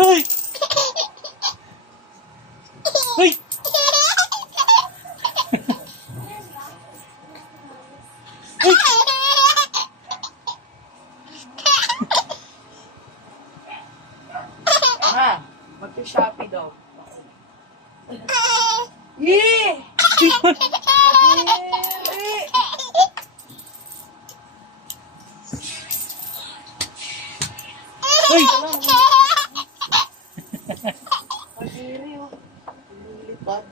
Ay! Ay! Ha? Mag-Shopee daw. Yee! Ay! Pagiri, oh. Lilipad.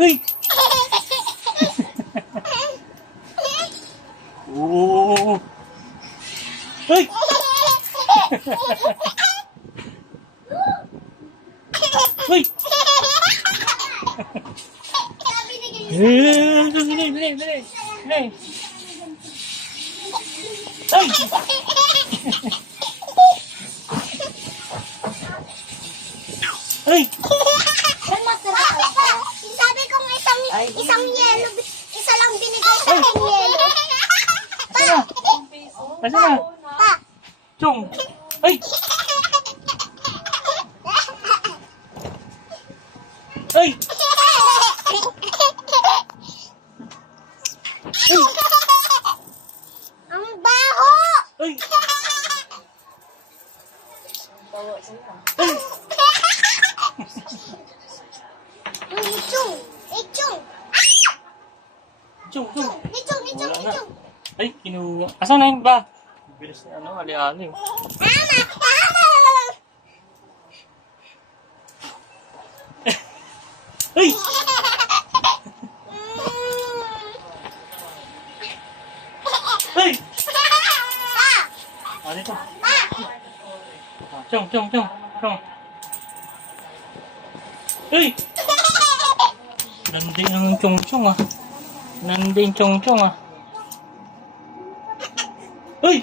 Ay! Oo! Ay! Ay! Dali, dali, dali. Dali. Ay! Ay! Ay, masarap. Sabi ko nga isang yelo, isa lang binigay sa akin yelo. Asa na? Asa na? Pa. Chong! Ay! Ay! Ang baho! Ay! Ichong! Ichong! Chong! Chong! Ichong! Ichong! Wala na. Ichong! Ay, kinuha. Asan na yun ba? Bilis na ano, ali-ali. Mama! Mama! Ay! Ay! Ano ito? Chong! Chong! Chong! Chong! Ay! Landing ang chong-chong ah. Landing chong-chong ah. Ay!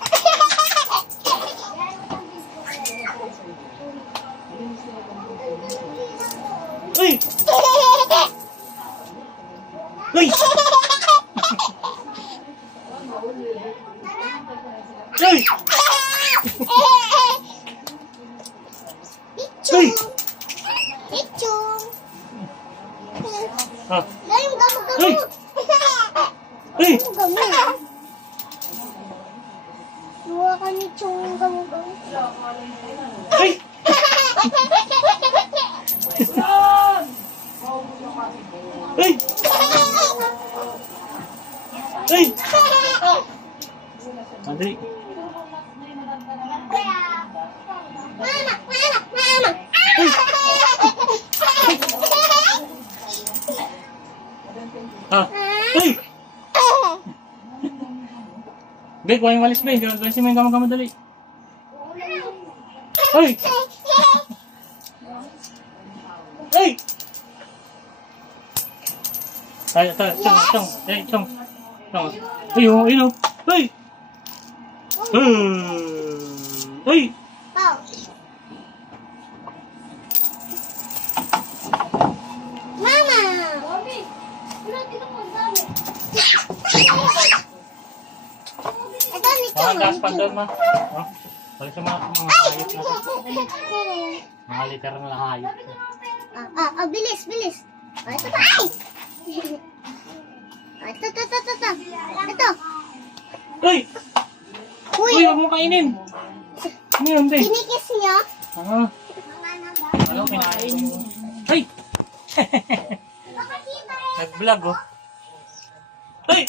Ay! Ay! Ay! Ichong! Ichong! Ah! Yung gamo-gamo! Ay! Ay! Gamo-gamo! Luwa ka ni Chong yung gamo-gamo. Ay! Ay! Ay! Madali. Mama! Mama! Mama! Ah! Ay! Bek, huwag yung walis, Bek. Galisin mo yung gamang-gamang dali. Ay! Ay! Ay, ito, chong. Ay, chong. Chong. Ay, oh, ayun, oh. Ay! Ay! Pao! Mama! Ito ni Mga Chong. gas pa doon, ma. Oh, balik sa mga hayop na to. Mga literal na hayop. Bilis, bilis. Ito pa, ay! Ito. Ito. Ay! Uy, Uy, huwag mo kainin. Ano yun, Bek? kinikis niyo? Ah, ano, kinain mo. Ay! Nag-vlog, oh. Ay!